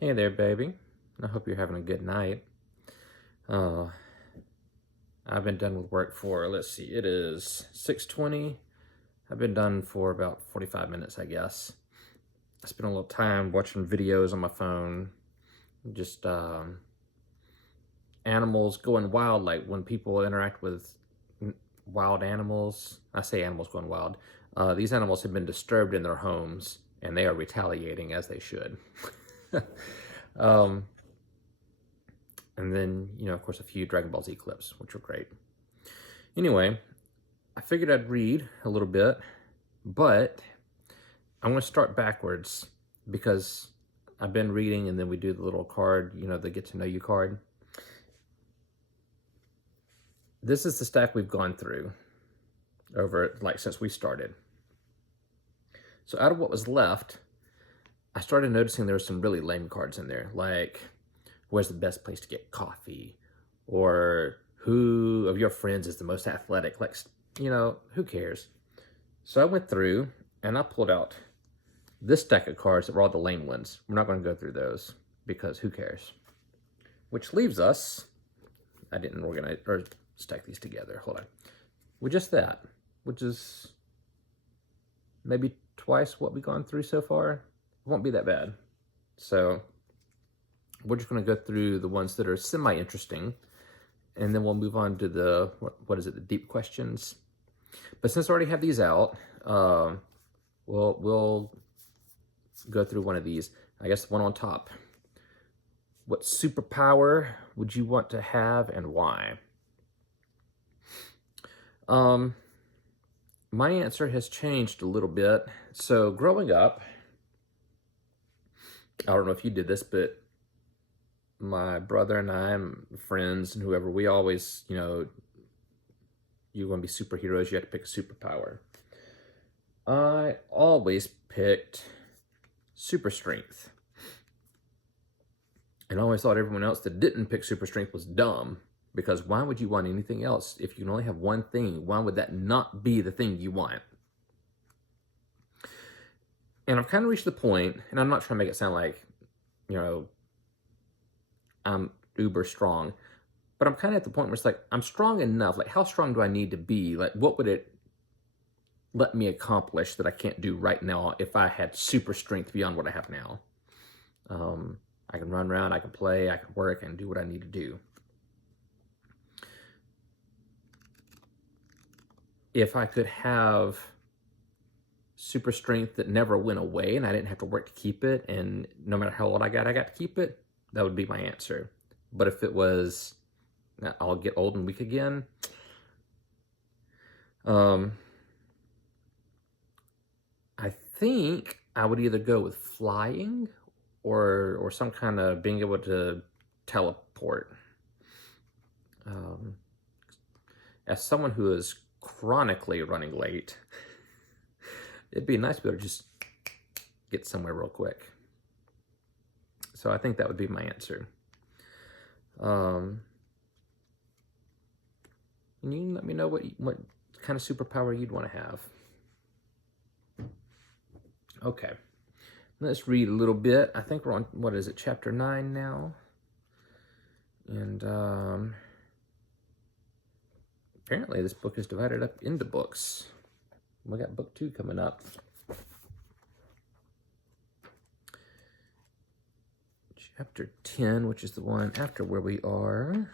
Hey there, baby. I hope you're having a good night. Uh, I've been done with work for, let's see, it is 6:20. I've been done for about 45 minutes, I guess. I spent a little time watching videos on my phone, just animals going wild, like when people interact with wild animals. I say animals going wild. These animals have been disturbed in their homes, and they are retaliating as they should. um, and then, of course, a few Dragon Ball Z clips, which were great. Anyway, I figured I'd read a little bit, but I'm going to start backwards because I've been reading and then we do the little card, the get to know you card. This is the stack we've gone through over, since we started. So out of what was left, I started noticing there were some really lame cards in there, like where's the best place to get coffee, or who of your friends is the most athletic, who cares? So I went through and I pulled out this deck of cards that were all the lame ones. We're not going to go through those because who cares? Which leaves us, I didn't organize or stack these together, hold on, with just that, which is maybe twice what we've gone through so far. It won't be that bad. So we're just going to go through the ones that are semi-interesting, and then we'll move on to the, what is it, the deep questions. But since I already have these out, we'll go through one of these. I guess the one on top. What superpower would you want to have and why? My answer has changed a little bit. So growing up, I don't know if you did this, but my brother and I, and friends and whoever, we always, you want to be superheroes, you have to pick a superpower. I always picked super strength. And I always thought everyone else that didn't pick super strength was dumb, because why would you want anything else? If you can only have one thing, why would that not be the thing you want? And I've kind of reached the point, and I'm not trying to make it sound like, I'm uber strong, but I'm kind of at the point where it's like, I'm strong enough. Like, how strong do I need to be? Like, what would it let me accomplish that I can't do right now if I had super strength beyond what I have now? I can run around, I can play, I can work, and do what I need to do. If I could have super strength that never went away and I didn't have to work to keep it, and no matter how old I got to keep it, that would be my answer. But if it was, I'll get old and weak again, I think I would either go with flying or some kind of being able to teleport. As someone who is chronically running late, it'd be nice to be able to just get somewhere real quick. So I think that would be my answer. And you can let me know what kind of superpower you'd want to have. Okay, let's read a little bit. I think we're on, what is it, chapter 9 now? And apparently this book is divided up into books. We got book 2 coming up. Chapter 10, which is the one after where we are.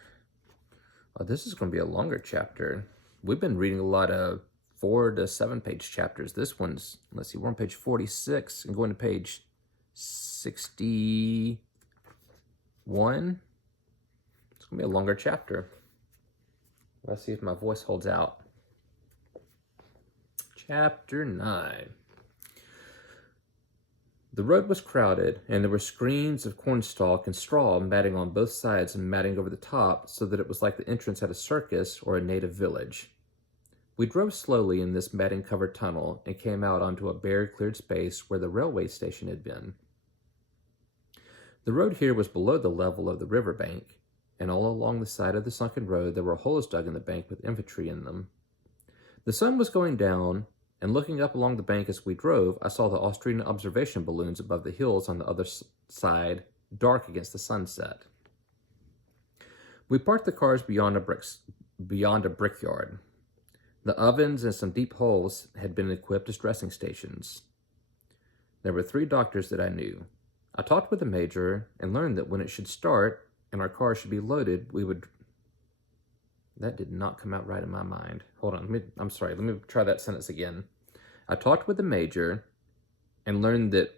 Oh, this is going to be a longer chapter. We've been reading a lot of 4 to 7 page chapters. This one's, let's see, we're on page 46 and going to page 61. It's going to be a longer chapter. Let's see if my voice holds out. Chapter 9. The road was crowded, and there were screens of cornstalk and straw matting on both sides and matting over the top, so that it was like the entrance at a circus or a native village. We drove slowly in this matting-covered tunnel and came out onto a bare, cleared space where the railway station had been. The road here was below the level of the river bank, and all along the side of the sunken road there were holes dug in the bank with infantry in them. The sun was going down, and looking up along the bank as we drove, I saw the Austrian observation balloons above the hills on the other side dark against the sunset. We parked the cars beyond a brickyard. The ovens and some deep holes had been equipped as dressing stations. There were 3 doctors that I knew. I talked with the major and learned that when it should start and our car should be loaded, we would... That did not come out right in my mind. Hold on, I'm sorry, let me try that sentence again. I talked with the major and learned that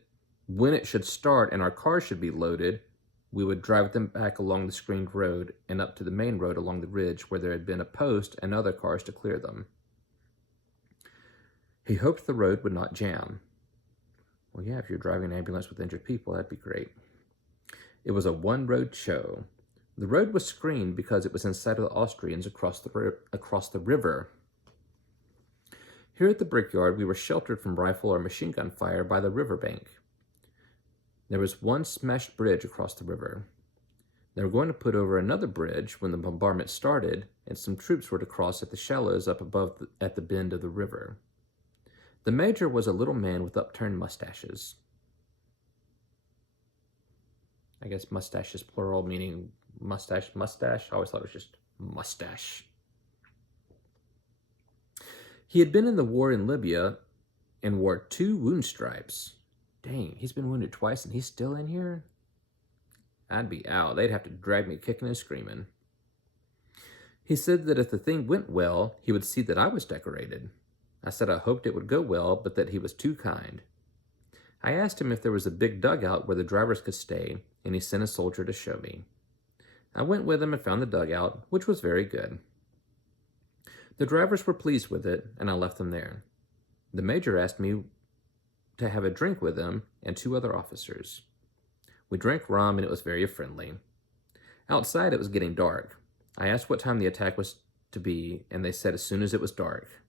when it should start and our car should be loaded, we would drive them back along the screened road and up to the main road along the ridge where there had been a post and other cars to clear them. He hoped the road would not jam. Well, yeah, if you're driving an ambulance with injured people, that'd be great. It was a one-road show. The road was screened because it was inside of the Austrians across the river. Here at the brickyard, we were sheltered from rifle or machine gun fire by the riverbank. There was one smashed bridge across the river. They were going to put over another bridge when the bombardment started, and some troops were to cross at the shallows up above at the bend of the river. The major was a little man with upturned mustaches. I guess mustache is plural, meaning mustache. I always thought it was just mustache. He had been in the war in Libya and wore 2 wound stripes. Dang, he's been wounded twice and he's still in here? I'd be out. They'd have to drag me kicking and screaming. He said that if the thing went well, he would see that I was decorated. I said I hoped it would go well, but that he was too kind. I asked him if there was a big dugout where the drivers could stay, and he sent a soldier to show me. I went with him and found the dugout, which was very good. The drivers were pleased with it, and I left them there. The major asked me to have a drink with him and 2 other officers. We drank rum, and it was very friendly. Outside, it was getting dark. I asked what time the attack was to be, and they said as soon as it was dark.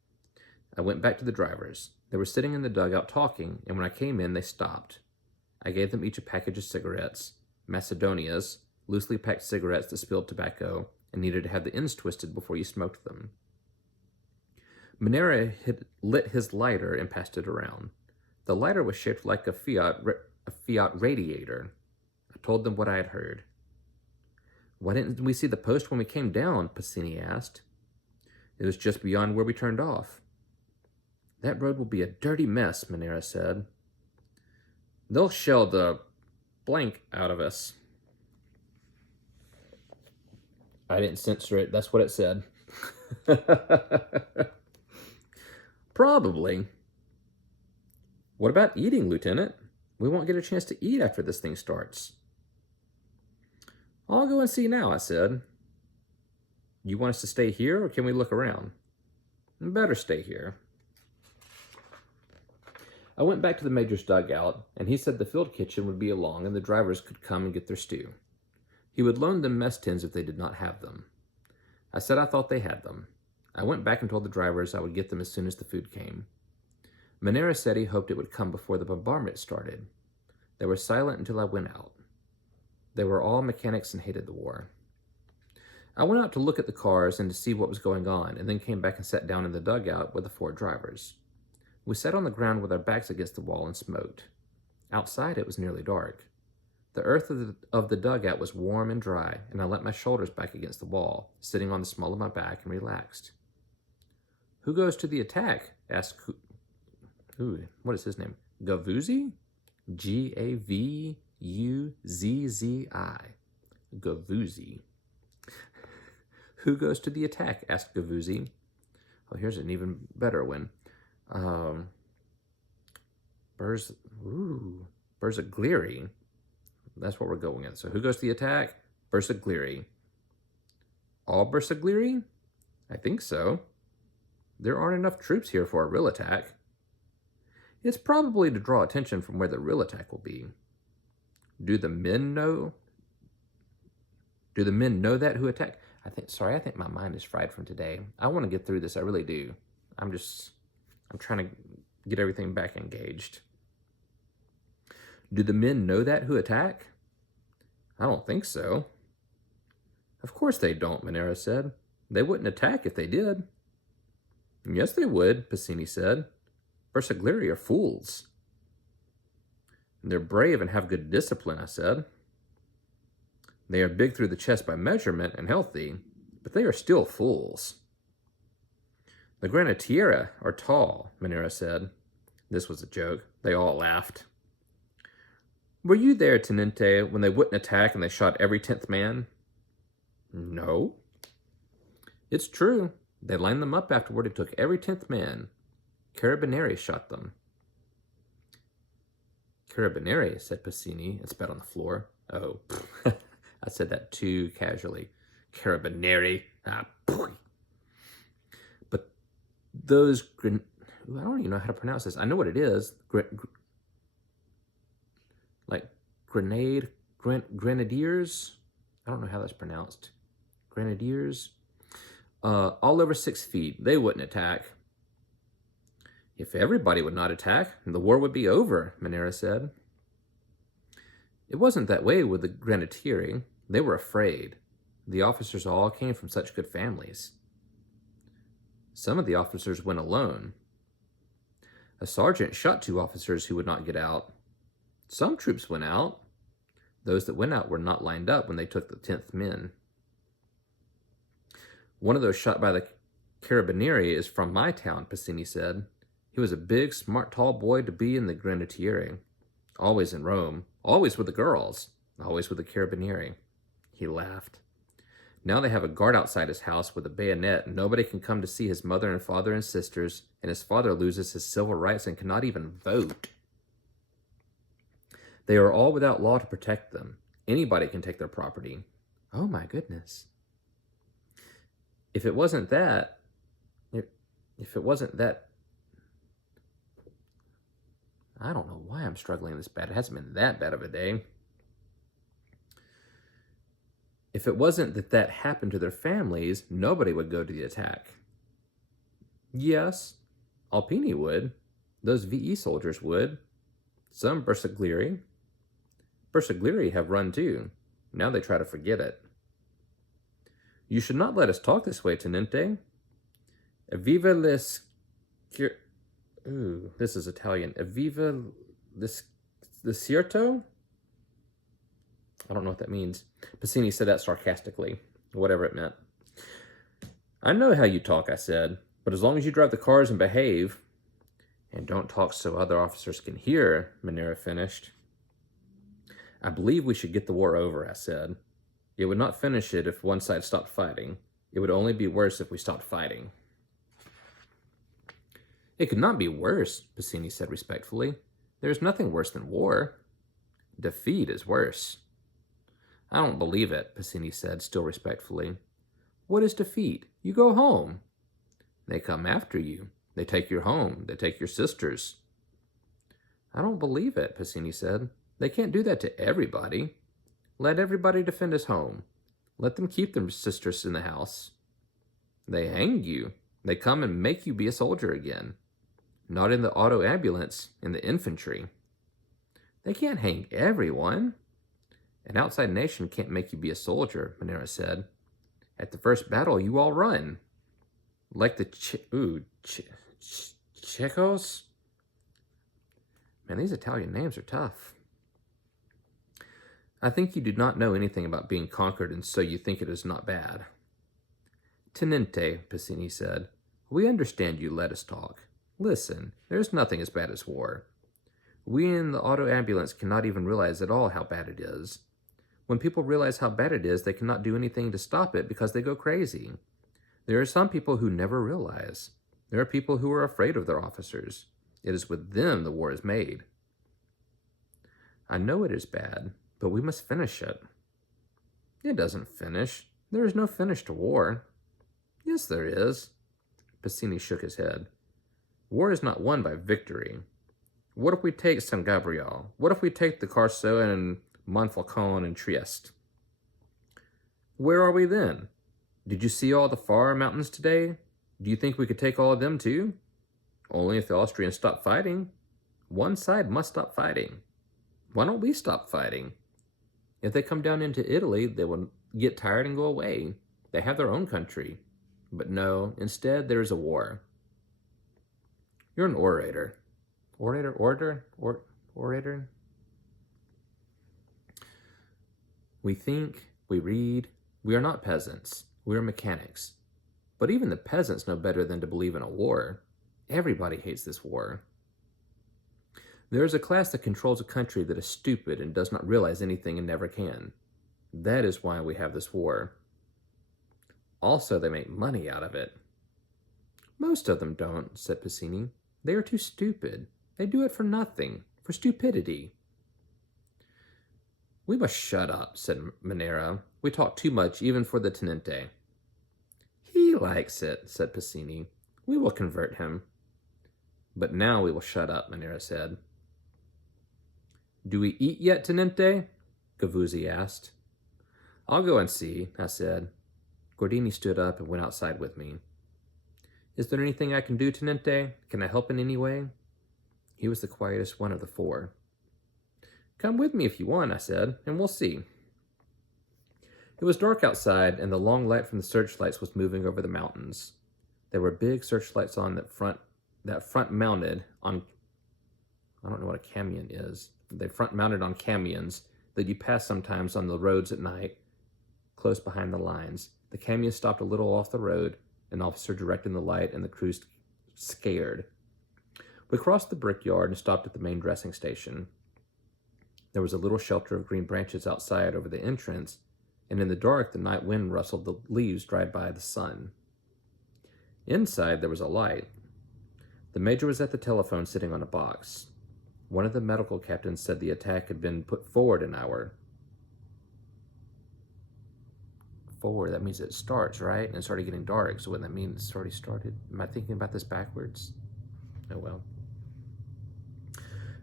I went back to the drivers. They were sitting in the dugout talking, and when I came in, they stopped. I gave them each a package of cigarettes, Macedonias, loosely packed cigarettes that spilled tobacco and needed to have the ends twisted before you smoked them. Manera had lit his lighter and passed it around. The lighter was shaped like a Fiat radiator. I told them what I had heard. Why didn't we see the post when we came down? Passini asked. It was just beyond where we turned off. That road will be a dirty mess, Manera said. They'll shell the blank out of us. I didn't censor it. That's what it said. Probably. What about eating, Lieutenant? We won't get a chance to eat after this thing starts. I'll go and see now, I said. You want us to stay here, or can we look around? Better stay here. I went back to the major's dugout, and he said the field kitchen would be along and the drivers could come and get their stew. He would loan them mess tins if they did not have them. I said I thought they had them. I went back and told the drivers I would get them as soon as the food came. Manera said he hoped it would come before the bombardment started. They were silent until I went out. They were all mechanics and hated the war. I went out to look at the cars and to see what was going on, and then came back and sat down in the dugout with the 4 drivers. We sat on the ground with our backs against the wall and smoked. Outside, it was nearly dark. The earth of the dugout was warm and dry, and I let my shoulders back against the wall, sitting on the small of my back, and relaxed. Who goes to the attack? Asked what is his name? Gavuzzi? Gavuzzi. Gavuzzi. Who goes to the attack? Asked Gavuzzi. Oh, here's an even better one. Bersaglieri. That's what we're going with. So who goes to the attack? Bersaglieri. All Bersaglieri? I think so. There aren't enough troops here for a real attack. It's probably to draw attention from where the real attack will be. Do the men know that who attack? I think my mind is fried from today. I want to get through this. I really do. I'm trying to get everything back engaged. Do the men know that who attack? I don't think so. Of course they don't, Manera said. They wouldn't attack if they did. Yes, they would, Passini said. Bersaglieri are fools. They're brave and have good discipline, I said. They are big through the chest by measurement and healthy, but they are still fools. The Granatieri are tall, Manera said. This was a joke. They all laughed. Were you there, Tenente, when they wouldn't attack and they shot every 10th man? No. It's true. They lined them up afterward and took every 10th man. Carabinieri shot them. Carabinieri, said Pacini, and spat on the floor. Oh, I said that too casually. Carabinieri. But those, I don't even know how to pronounce this. I know what it is. Grenadiers? I don't know how that's pronounced. Grenadiers? All over 6 feet. They wouldn't attack. If everybody would not attack, the war would be over, Manera said. It wasn't that way with the Granatieri. They were afraid. The officers all came from such good families. Some of the officers went alone. A sergeant shot 2 officers who would not get out. Some troops went out. Those that went out were not lined up when they took the 10th men. One of those shot by the Carabinieri is from my town, Pacini said. He was a big, smart, tall boy to be in the Granatieri. Always in Rome. Always with the girls. Always with the Carabinieri. He laughed. Now they have a guard outside his house with a bayonet, and nobody can come to see his mother and father and sisters, and his father loses his civil rights and cannot even vote. They are all without law to protect them. Anybody can take their property. Oh my goodness. If it wasn't that, I don't know why I'm struggling this bad. It hasn't been that bad of a day. If it wasn't that happened to their families, nobody would go to the attack. Yes, Alpini would. Those VE soldiers would. Some Bersaglieri. Bersaglieri have run too. Now they try to forget it. You should not let us talk this way, Tenente. Evviva Ooh, this is Italian. Evviva l'sierto? I don't know what that means. Pacini said that sarcastically, whatever it meant. I know how you talk, I said, but as long as you drive the cars and behave, and don't talk so other officers can hear, Manera finished. I believe we should get the war over, I said. It would not finish it if one side stopped fighting. It would only be worse if we stopped fighting. It could not be worse, Pacini said respectfully. There is nothing worse than war. Defeat is worse. I don't believe it, Pacini said, still respectfully. What is defeat? You go home. They come after you. They take your home. They take your sisters. I don't believe it, Pacini said. They can't do that to everybody. Let everybody defend his home. Let them keep their sisters in the house. They hang you. They come and make you be a soldier again. Not in the auto ambulance, in the infantry. They can't hang everyone. An outside nation can't make you be a soldier, Manera said. At the first battle, you all run. Like the Checos? Man, these Italian names are tough. I think you do not know anything about being conquered, and so you think it is not bad. Tenente, Pacini said, we understand you let us talk. Listen, there is nothing as bad as war. We in the auto ambulance cannot even realize at all how bad it is. When people realize how bad it is, they cannot do anything to stop it because they go crazy. There are some people who never realize. There are people who are afraid of their officers. It is with them the war is made. I know it is bad, but we must finish it. It doesn't finish. There is no finish to war. Yes, there is. Pacini shook his head. War is not won by victory. What if we take San Gabriel? What if we take the Carso and Monfalcone and Trieste? Where are we then? Did you see all the far mountains today? Do you think we could take all of them too? Only if the Austrians stop fighting. One side must stop fighting. Why don't we stop fighting? If they come down into Italy, they will get tired and go away. They have their own country. But no, instead there is a war. You're an orator. Orator? We think We read, we are not peasants, we are mechanics. But even the peasants know better than to believe in a war. Everybody hates this war. There is a class that controls a country that is stupid and does not realize anything and never can. That is why we have this war. Also, they make money out of it. Most of them don't, said Pacini. They are too stupid. They do it for nothing, for stupidity. We must shut up, said Monera. We talk too much, even for the tenente. He likes it, said Pacini. We will convert him. But now we will shut up, Monera said. Do we eat yet, tenente? Gavuzzi asked. I'll go and see, I said. Gordini stood up and went outside with me. Is there anything I can do, tenente? Can I help in any way? He was the quietest one of the four. Come with me if you want, I said, and we'll see. It was dark outside, and the long light from the searchlights was moving over the mountains. There were big searchlights on that front mounted on, I don't know what a camion is. They front mounted on camions that you pass sometimes on the roads at night, close behind the lines. The camion stopped a little off the road, an officer directing the light, and the crew scared. We crossed the brickyard and stopped at the main dressing station. There was a little shelter of green branches outside over the entrance, and in the dark the night wind rustled the leaves dried by the sun. Inside there was a light. The major was at the telephone sitting on a box. One of the medical captains said the attack had been put forward an hour. Forward, that means it starts, right? And it started getting dark, so wouldn't that mean it's already started? Am I thinking about this backwards? Oh well.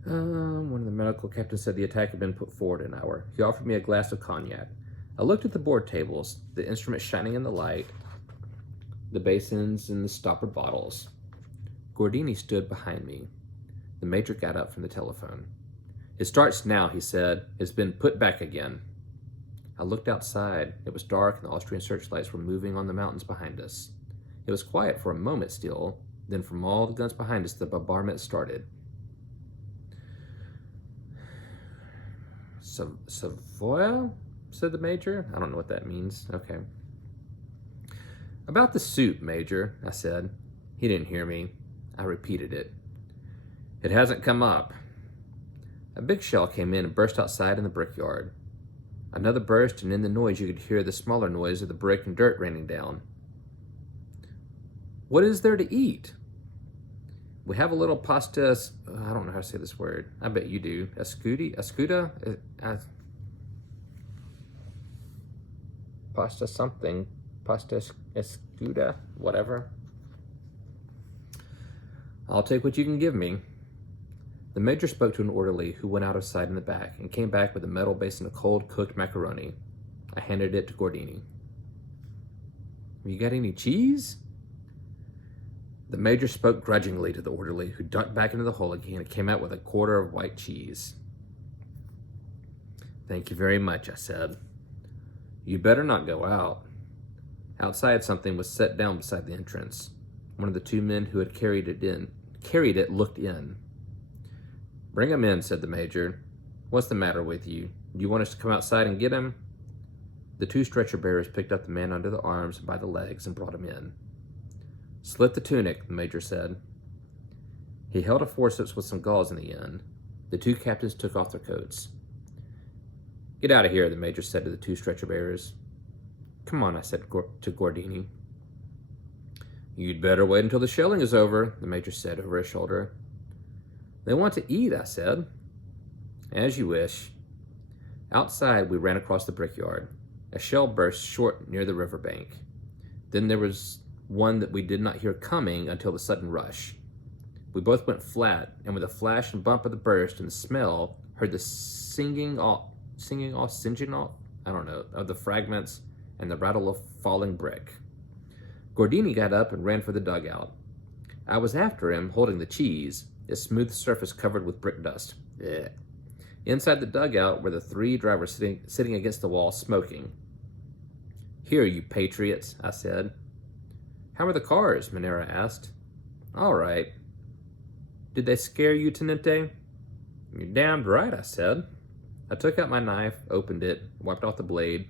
One of the medical captains said the attack had been put forward an hour. He offered me a glass of cognac. I looked at the board tables, the instruments shining in the light, the basins and the stopper bottles. Gordini stood behind me. The major got up from the telephone. It starts now, he said. It's been put back again. I looked outside. It was dark and the Austrian searchlights were moving on the mountains behind us. It was quiet for a moment still. Then from all the guns behind us, the bombardment started. Savoia? Said the major. I don't know what that means. Okay. About the soup, Major, I said. He didn't hear me. I repeated it. It hasn't come up. A big shell came in and burst outside in the brickyard. Another burst, and in the noise you could hear the smaller noise of the brick and dirt raining down. What is there to eat? We have a little pasta, I don't know how to say this word. I bet you do. Escuda? Pasta something. Pasta escuda, whatever. I'll take what you can give me. The major spoke to an orderly who went out of sight in the back and came back with a metal basin of cold cooked macaroni. I handed it to Gordini. You got any cheese? The major spoke grudgingly to the orderly, who ducked back into the hole again and came out with a quarter of white cheese. Thank you very much, I said. You better not go out. Outside, something was set down beside the entrance. One of the two men who had carried it looked in. Bring him in, said the major. What's the matter with you? Do you want us to come outside and get him? The two stretcher bearers picked up the man under the arms and by the legs and brought him in. Slit the tunic, the major said. He held a forceps with some gauze in the end. The two captains took off their coats. Get out of here, the major said to the two stretcher bearers. Come on, I said to Gordini. You'd better wait until the shelling is over, the major said over his shoulder. They want to eat, I said. As you wish. Outside, we ran across the brickyard. A shell burst short near the riverbank. Then there was one that we did not hear coming until the sudden rush. We both went flat, and with a flash and bump of the burst and the smell, heard the singeing off, I don't know, of the fragments and the rattle of falling brick. Gordini got up and ran for the dugout. I was after him, holding the cheese, its smooth surface covered with brick dust. Ugh. Inside the dugout were the three drivers sitting against the wall, smoking. Here, you patriots, I said. How are the cars? Monera asked. All right. Did they scare you, Tenente? You're damned right, I said. I took out my knife, opened it, wiped off the blade,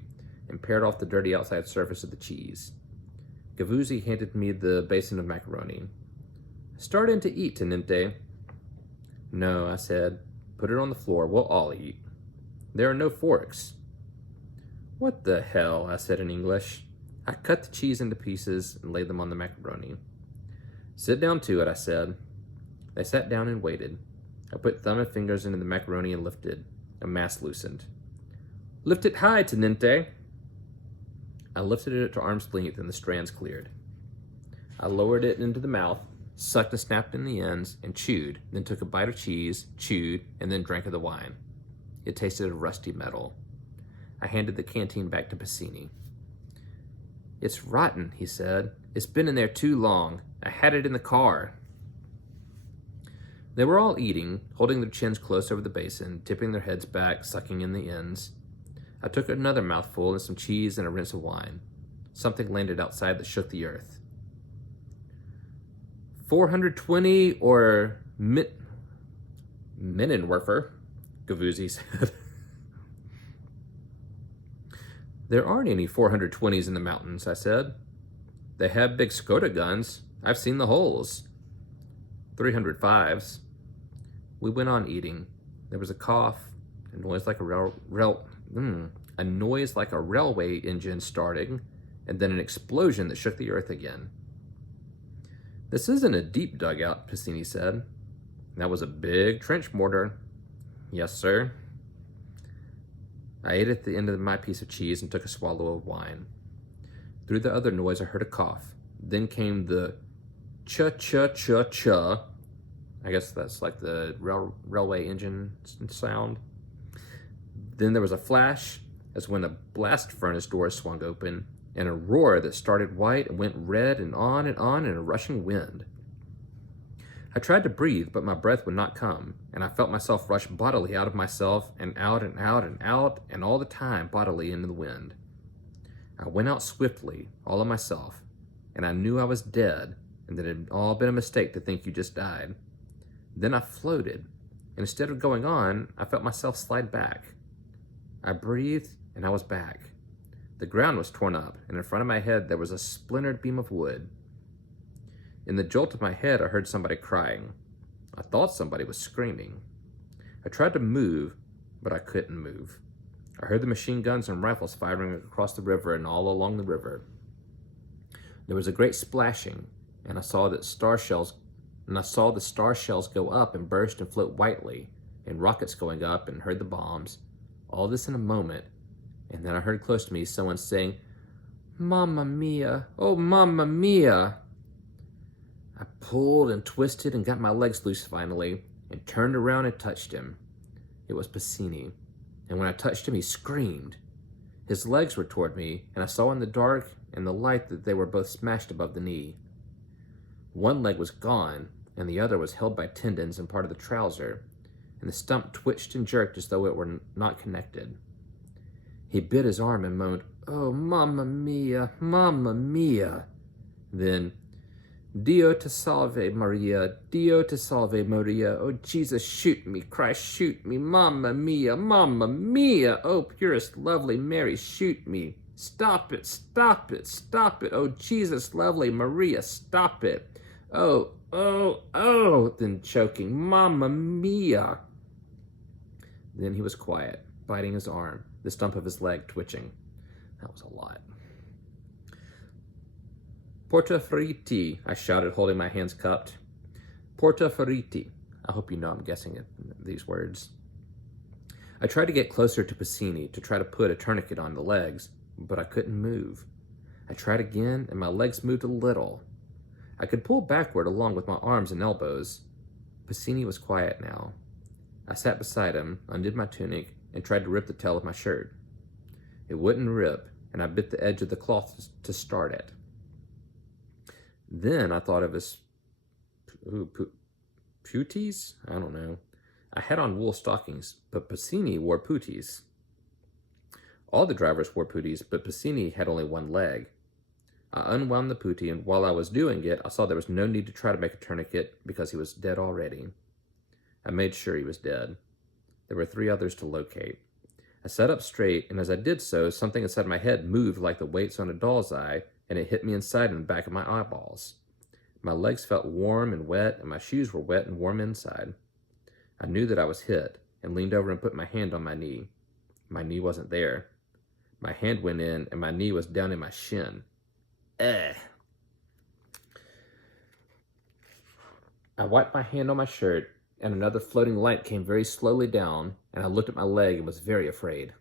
and pared off the dirty outside surface of the cheese. Gavuzzi handed me the basin of macaroni. "Start in to eat, Tenente." "No," I said. "Put it on the floor. We'll all eat. There are no forks." "What the hell?" I said in English. I cut the cheese into pieces and laid them on the macaroni. "Sit down to it," I said. They sat down and waited. I put thumb and fingers into the macaroni and lifted. A mass loosened. "Lift it high, Tenente." I lifted it to arm's length and the strands cleared. I lowered it into the mouth, sucked and snapped in the ends, and chewed, then took a bite of cheese, chewed, and then drank of the wine. It tasted of rusty metal. I handed the canteen back to Piscini. "It's rotten," he said. "It's been in there too long. I had it in the car." They were all eating, holding their chins close over the basin, tipping their heads back, sucking in the ends. I took another mouthful and some cheese and a rinse of wine. Something landed outside that shook the earth. 420 or Minenwerfer, Gavuzzi said. "There aren't any 420s in the mountains," I said. "They have big Skoda guns. I've seen the holes." 305s. We went on eating. There was a cough, a noise like a railway engine starting, and then an explosion that shook the earth again. "This isn't a deep dugout," Piscini said. "That was a big trench mortar." "Yes, sir." I ate at the end of my piece of cheese and took a swallow of wine. Through the other noise, I heard a cough. Then came the cha-cha-cha-cha. I guess that's like the railway engine sound. Then there was a flash, as when a blast furnace door swung open, and a roar that started white and went red and on in a rushing wind. I tried to breathe, but my breath would not come, and I felt myself rush bodily out of myself and out and out and out, and all the time bodily into the wind. I went out swiftly, all of myself, and I knew I was dead, and that it had all been a mistake to think you just died. Then I floated, and instead of going on, I felt myself slide back. I breathed, and I was back. The ground was torn up, and in front of my head there was a splintered beam of wood. In the jolt of my head, I heard somebody crying. I thought somebody was screaming. I tried to move, but I couldn't move. I heard the machine guns and rifles firing across the river and all along the river. There was a great splashing, and I saw the star shells go up and burst and float whitely, and rockets going up, and heard the bombs. All this in a moment, and then I heard close to me someone saying, "Mamma mia, oh mamma mia." I pulled and twisted and got my legs loose finally, and turned around and touched him. It was Piscini, and when I touched him, he screamed. His legs were toward me, and I saw in the dark and the light that they were both smashed above the knee. One leg was gone, and the other was held by tendons and part of the trouser, and the stump twitched and jerked as though it were not connected. He bit his arm and moaned, "Oh, mamma mia, mamma mia." Then, "Dio te salve, Maria, Dio te salve, Maria. Oh, Jesus, shoot me, Christ, shoot me, mamma mia, mamma mia. Oh, purest, lovely Mary, shoot me. Stop it, stop it, stop it. Oh, Jesus, lovely Maria, stop it. Oh, oh, oh," then choking, "Mamma mia." Then he was quiet, biting his arm, the stump of his leg twitching. That was a lot. "Porta feriti," I shouted, holding my hands cupped. "Porta feriti." I hope you know I'm guessing at these words. I tried to get closer to Piscini to try to put a tourniquet on the legs, but I couldn't move. I tried again, and my legs moved a little. I could pull backward along with my arms and elbows. Piscini was quiet now. I sat beside him, undid my tunic, and tried to rip the tail of my shirt. It wouldn't rip, and I bit the edge of the cloth to start it. Then I thought of his pooties? I don't know. I had on wool stockings, but Piscini wore pooties. All the drivers wore pooties, but Piscini had only one leg. I unwound the pootie, and while I was doing it, I saw there was no need to try to make a tourniquet because he was dead already. I made sure he was dead. There were 3 others to locate. I sat up straight, and as I did so, something inside my head moved like the weights on a doll's eye, and it hit me inside in the back of my eyeballs. My legs felt warm and wet, and my shoes were wet and warm inside. I knew that I was hit, and leaned over and put my hand on my knee. My knee wasn't there. My hand went in, and my knee was down in my shin. I wiped my hand on my shirt, and another floating light came very slowly down, and I looked at my leg and was very afraid.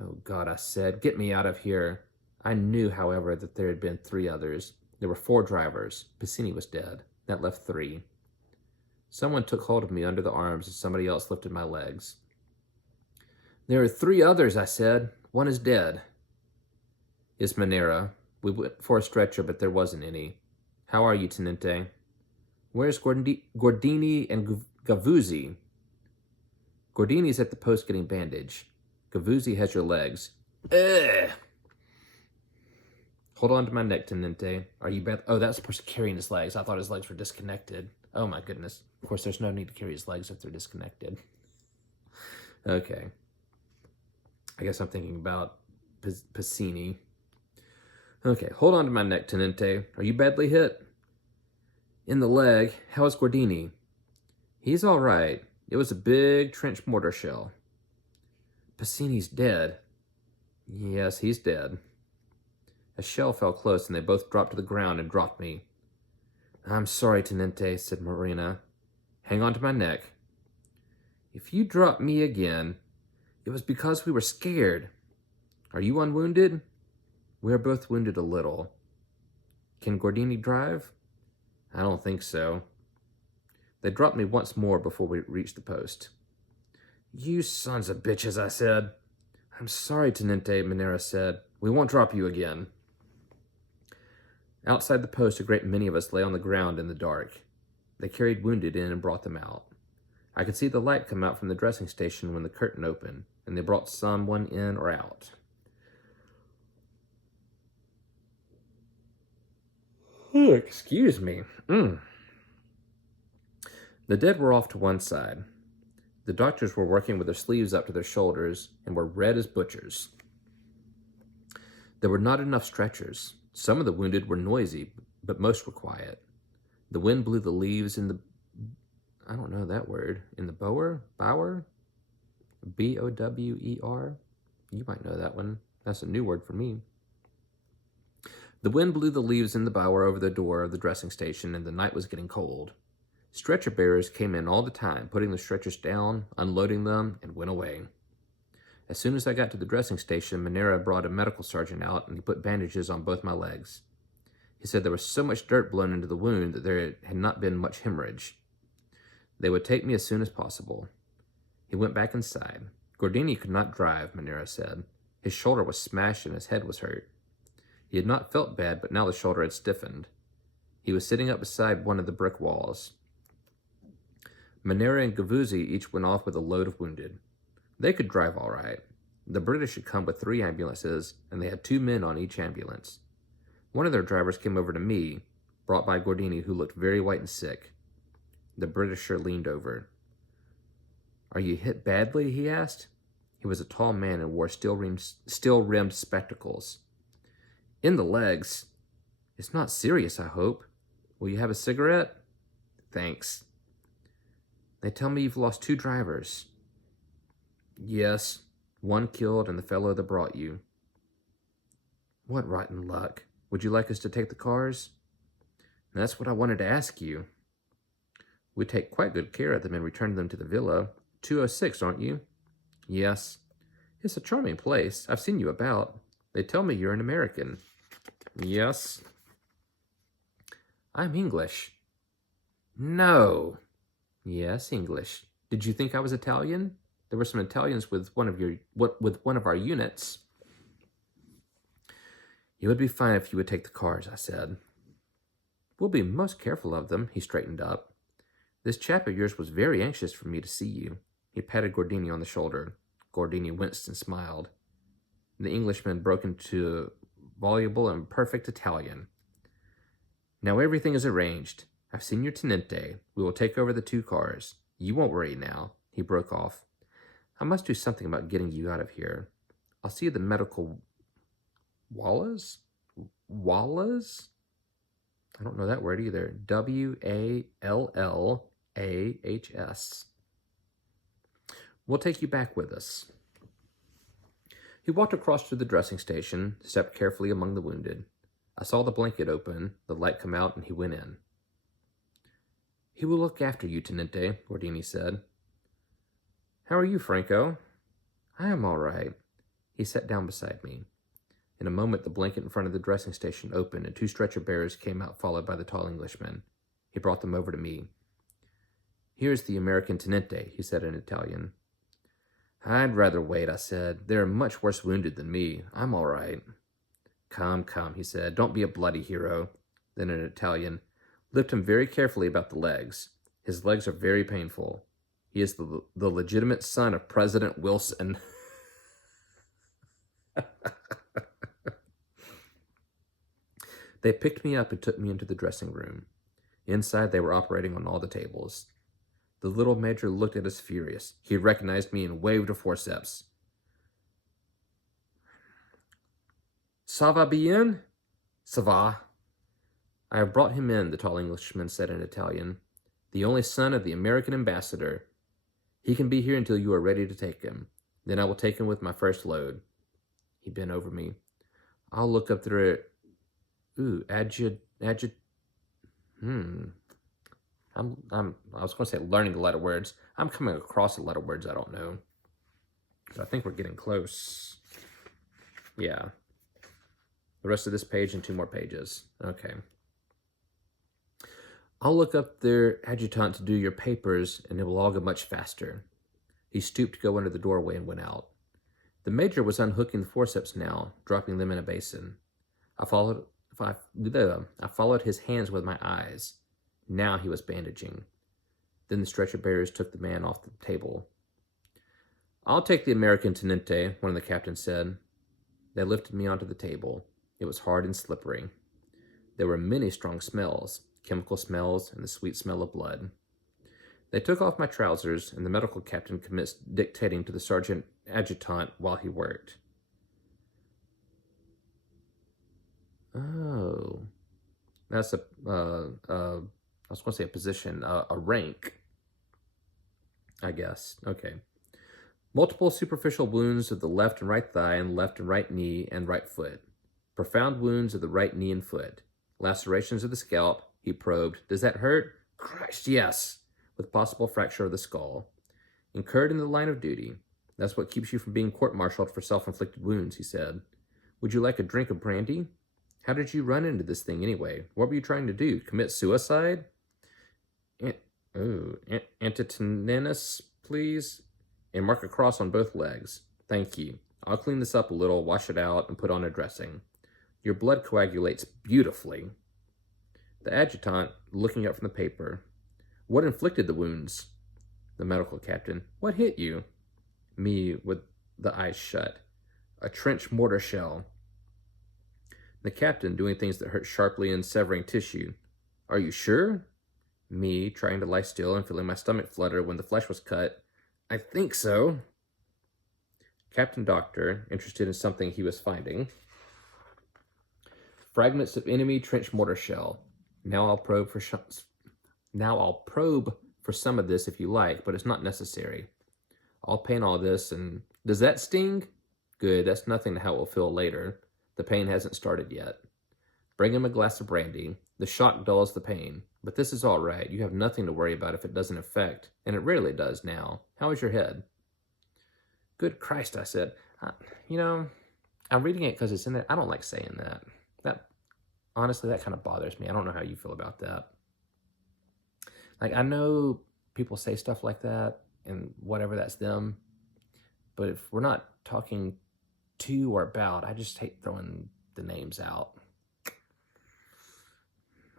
"Oh, God," I said, "get me out of here." I knew, however, that there had been 3 others. There were 4 drivers. Piscini was dead. That left 3. Someone took hold of me under the arms, and somebody else lifted my legs. "There are 3 others," I said. "One is dead." "It's Manera. We went for a stretcher, but there wasn't any. How are you, Tenente?" "Where's Gordini and Gavuzzi?" "Gordini's at the post getting bandaged. Gavuzzi has your legs." Ugh. "Hold on to my neck, Tenente. Are you bad?" Oh, that's the person carrying his legs. I thought his legs were disconnected. Oh, my goodness. Of course, there's no need to carry his legs if they're disconnected. Okay. I guess I'm thinking about Piscini. Okay, hold on to my neck, Tenente. Are you badly hit? "In the leg. How is Gordini?" "He's all right. It was a big trench mortar shell." "Piscini's dead." "Yes, he's dead." A shell fell close, and they both dropped to the ground and dropped me. "I'm sorry, Tenente," said Marina. "Hang on to my neck." "If you drop me again, it was because we were scared." "Are you unwounded?" "We are both wounded a little." "Can Gordini drive?" "I don't think so." They dropped me once more before we reached the post. "You sons of bitches," I said. "I'm sorry, Tenente," Manera said. "We won't drop you again." Outside the post, a great many of us lay on the ground in the dark. They carried wounded in and brought them out. I could see the light come out from the dressing station when the curtain opened, and they brought someone in or out. Oh, excuse me. The dead were off to one side. The doctors were working with their sleeves up to their shoulders and were red as butchers. There were not enough stretchers. Some of the wounded were noisy, but most were quiet. The wind blew the leaves in the... I don't know that word. In the bower? Bower? B-O-W-E-R? You might know that one. That's a new word for me. The wind blew the leaves in the bower over the door of the dressing station, and the night was getting cold. Stretcher bearers came in all the time, putting the stretchers down, unloading them, and went away. As soon as I got to the dressing station, Manera brought a medical sergeant out, and he put bandages on both my legs. He said there was so much dirt blown into the wound that there had not been much hemorrhage. They would take me as soon as possible. He went back inside. Gordini could not drive, Manera said. His shoulder was smashed and his head was hurt. He had not felt bad, but now the shoulder had stiffened. He was sitting up beside one of the brick walls. Manera and Gavuzzi each went off with a load of wounded. They could drive all right. The British had come with 3 ambulances, and they had 2 men on each ambulance. One of their drivers came over to me, brought by Gordini, who looked very white and sick. The Britisher leaned over. "Are you hit badly?" he asked. He was a tall man and wore steel-rimmed spectacles. "In the legs. It's not serious, I hope. Will you have a cigarette?" "Thanks." "They tell me you've lost 2 drivers." "Yes, 1 killed and the fellow that brought you." "What rotten luck. Would you like us to take the cars?" "That's what I wanted to ask you." "We take quite good care of them and return them to the villa. 206, aren't you?" "Yes." "It's a charming place. I've seen you about. They tell me you're an American." "Yes." "I'm English." "No." "Yes, English. Did you think I was Italian? There were some Italians with one of our units." "It would be fine if you would take the cars," I said. "We'll be most careful of them." He straightened up. "This chap of yours was very anxious for me to see you." He patted Gordini on the shoulder. Gordini winced and smiled. The Englishman broke into voluble and perfect Italian. "Now everything is arranged. I've seen your tenente. We will take over the 2 cars. You won't worry now." He broke off. I must do something about getting you out of here. I'll see you at the medical... Wallas? Wallas? I don't know that word either. W-A-L-L-A-H-S. We'll take you back with us. He walked across to the dressing station, stepped carefully among the wounded. I saw the blanket open, the light come out, and he went in. He will look after you, Tenente, Ordini said. How are you, Franco? I am all right. He sat down beside me. In a moment, the blanket in front of the dressing station opened, and 2 stretcher bearers came out, followed by the tall Englishman. He brought them over to me. Here's the American Tenente, he said in Italian. I'd rather wait, I said. They're much worse wounded than me. I'm all right. Come, come, he said. Don't be a bloody hero. Then in Italian, lift him very carefully about the legs. His legs are very painful. He is the legitimate son of President Wilson. They picked me up and took me into the dressing room. Inside, they were operating on all the tables. The little major looked at us furious. He recognized me and waved a forceps. Ça va bien? Ça va. I have brought him in, the tall Englishman said in Italian. The only son of the American ambassador. He can be here until you are ready to take him. Then I will take him with my first load. He bent over me. I'll look up there. I was going to say learning a lot of words. I'm coming across a lot of words I don't know. So I think we're getting close. Yeah. The rest of this page and 2 more pages. Okay. I'll look up their adjutant to do your papers, and it will all go much faster. He stooped to go under the doorway and went out. The major was unhooking the forceps now, dropping them in a basin. I followed his hands with my eyes. Now he was bandaging. Then the stretcher bearers took the man off the table. I'll take the American Tenente, one of the captains said. They lifted me onto the table. It was hard and slippery. There were many strong smells, chemical smells and the sweet smell of blood. They took off my trousers, and the medical captain commenced dictating to the sergeant adjutant while he worked. Oh, that's I was going to say a position, a rank, I guess. Okay. Multiple superficial wounds of the left and right thigh and left and right knee and right foot. Profound wounds of the right knee and foot. Lacerations of the scalp. He probed. Does that hurt? Christ, yes. With possible fracture of the skull. Incurred in the line of duty. That's what keeps you from being court-martialed for self-inflicted wounds, he said. Would you like a drink of brandy? How did you run into this thing anyway? What were you trying to do? Commit suicide? Antitoninus, please. And mark a cross on both legs. Thank you. I'll clean this up a little, wash it out, and put on a dressing. Your blood coagulates beautifully. The adjutant, looking up from the paper. What inflicted the wounds? The medical captain. What hit you? Me, with the eyes shut. A trench mortar shell. The captain, doing things that hurt sharply and severing tissue. Are you sure? Me, trying to lie still and feeling my stomach flutter when the flesh was cut. I think so. Captain Doctor, interested in something he was finding. Fragments of enemy trench mortar shell. Now I'll probe for some of this if you like, but it's not necessary. I'll paint all this and... Does that sting? Good, that's nothing to how it will feel later. The pain hasn't started yet. Bring him a glass of brandy. The shock dulls the pain. But this is all right. You have nothing to worry about if it doesn't affect. And it rarely does now. How is your head? Good Christ, I said. I'm reading it because it's in there. I don't like saying that. Honestly, that kind of bothers me. I don't know how you feel about that. Like, I know people say stuff like that, and whatever, that's them. But if we're not talking to or about, I just hate throwing the names out.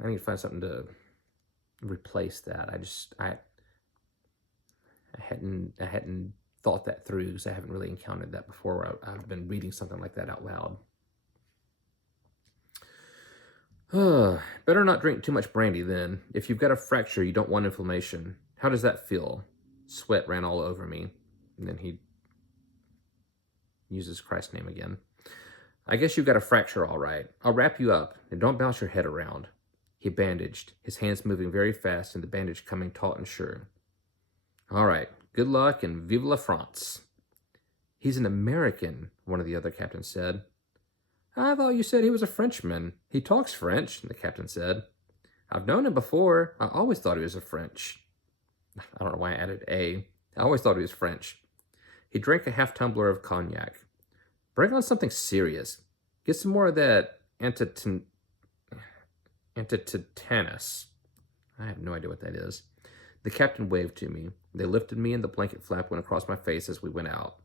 I need to find something to replace that. I hadn't thought that through because I haven't really encountered that before. I've been reading something like that out loud. Better not drink too much brandy then. If you've got a fracture, you don't want inflammation. How does that feel? Sweat ran all over me. And then he uses Christ's name again. I guess you've got a fracture all right. I'll wrap you up, and don't bounce your head around. He bandaged, his hands moving very fast and the bandage coming taut and sure. All right, good luck and vive la France. He's an American, one of the other captains said. I thought you said he was a Frenchman. He talks French, the captain said. I've known him before. I always thought he was a French. I don't know why I added A. I always thought he was French. He drank a half tumbler of cognac. Bring on something serious. Get some more of that antitetanus. I have no idea what that is. The captain waved to me. They lifted me and the blanket flap went across my face as we went out.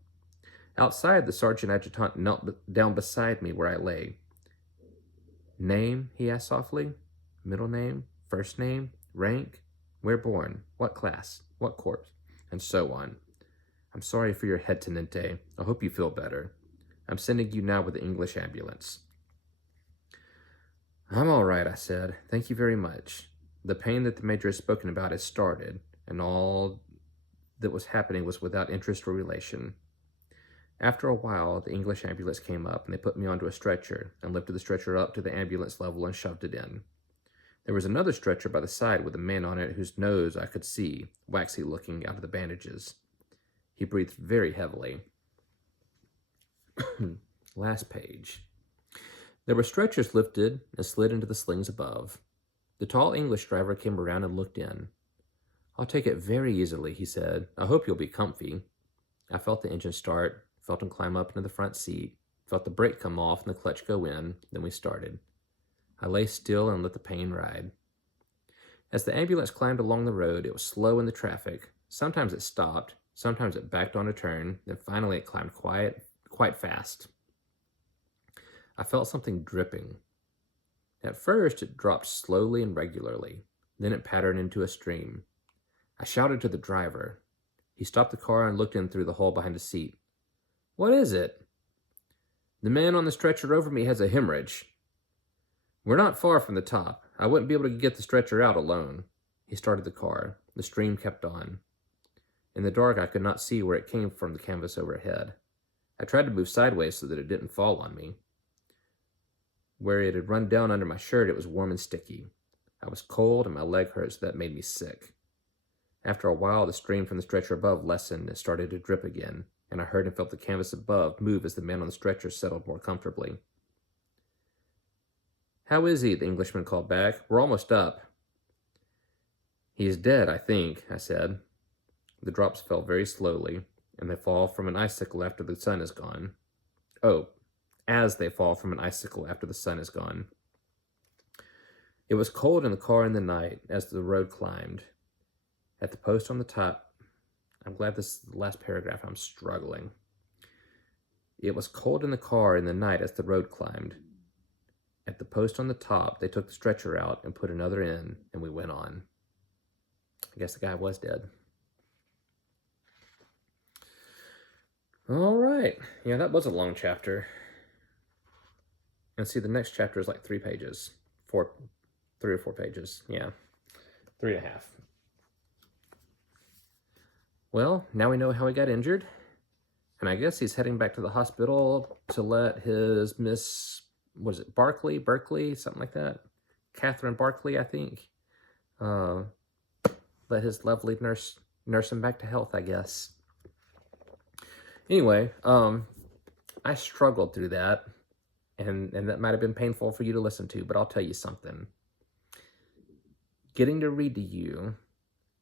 Outside, the sergeant adjutant knelt down beside me where I lay. Name, he asked softly. Middle name, first name, rank, where born, what class, what corps, and so on. I'm sorry for your head, Tenente. I hope you feel better. I'm sending you now with the English ambulance. I'm all right, I said. Thank you very much. The pain that the major has spoken about has started, and all that was happening was without interest or relation. After a while, the English ambulance came up, and they put me onto a stretcher and lifted the stretcher up to the ambulance level and shoved it in. There was another stretcher by the side with a man on it whose nose I could see, waxy looking out of the bandages. He breathed very heavily. Last page. There were stretchers lifted and slid into the slings above. The tall English driver came around and looked in. I'll take it very easily, he said. I hope you'll be comfy. I felt the engine start, felt him climb up into the front seat, felt the brake come off and the clutch go in, then we started. I lay still and let the pain ride. As the ambulance climbed along the road, it was slow in the traffic. Sometimes it stopped, sometimes it backed on a turn, then finally it climbed quite fast. I felt something dripping. At first, it dropped slowly and regularly. Then it pattered into a stream. I shouted to the driver. He stopped the car and looked in through the hole behind the seat. What is it? The man on the stretcher over me has a hemorrhage. We're not far from the top. I wouldn't be able to get the stretcher out alone. He started the car. The stream kept on. In the dark, I could not see where it came from the canvas overhead. I tried to move sideways so that it didn't fall on me. Where it had run down under my shirt, it was warm and sticky. I was cold and my leg hurt, so that made me sick. After a while, the stream from the stretcher above lessened and started to drip again, and I heard and felt the canvas above move as the man on the stretcher settled more comfortably. How is he? The Englishman called back. We're almost up. He is dead, I think, I said. The drops fell very slowly, and they fall from an icicle after the sun is gone. Oh, as they fall from an icicle after the sun is gone. It was cold in the car in the night as the road climbed. At the post on the top, I'm glad this is the last paragraph, I'm struggling. It was cold in the car in the night as the road climbed. At the post on the top, they took the stretcher out and put another in, and we went on. I guess the guy was dead. All right. Yeah, that was a long chapter. And see, the next chapter is like 3 pages. 3 or 4 pages. Yeah. 3.5. Well, now we know how he got injured. And I guess he's heading back to the hospital to let his Berkeley, something like that. Catherine Barkley, I think. Let his lovely nurse him back to health, I guess. Anyway, I struggled through that, and that might have been painful for you to listen to, but I'll tell you something. Getting to read to you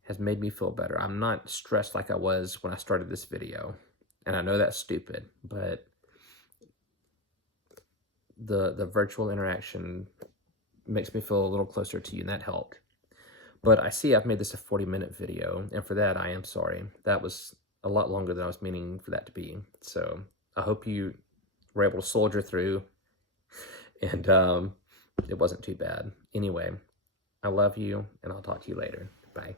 has made me feel better. I'm not stressed like I was when I started this video, and I know that's stupid, but the virtual interaction makes me feel a little closer to you, and that helped. But I see I've made this a 40-minute video, and for that, I am sorry. That was a lot longer than I was meaning for that to be. So I hope you were able to soldier through, and it wasn't too bad. Anyway, I love you, and I'll talk to you later. Bye.